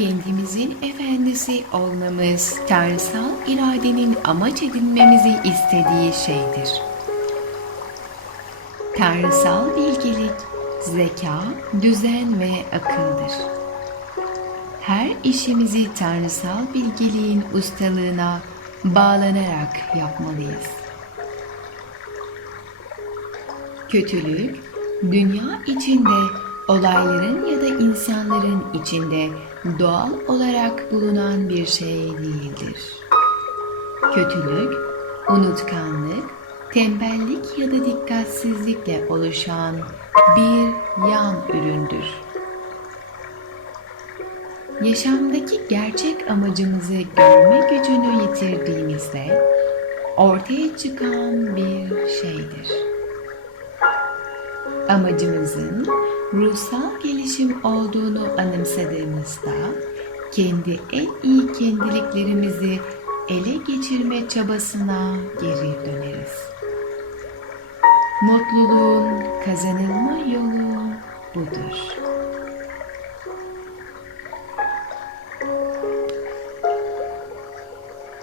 kendimizin efendisi olmamız, tanrısal iradenin amaç edinmemizi istediği şeydir. Tanrısal bilgelik, zeka, düzen ve akıldır. Her işimizi tanrısal bilgeliğin ustalığına bağlanarak yapmalıyız. Kötülük, dünya içinde, olayların ya da insanların içinde doğal olarak bulunan bir şey değildir. Kötülük, unutkanlık, tembellik ya da dikkatsizlikle oluşan bir yan üründür. Yaşamdaki gerçek amacımızı görme gücünü yitirdiğimizde ortaya çıkan bir şeydir. Amacımızın ruhsal gelişim olduğunu anımsadığımızda kendi en iyi kendiliklerimizi ele geçirme çabasına geri döneriz. Mutluluğun kazanılma yolu budur.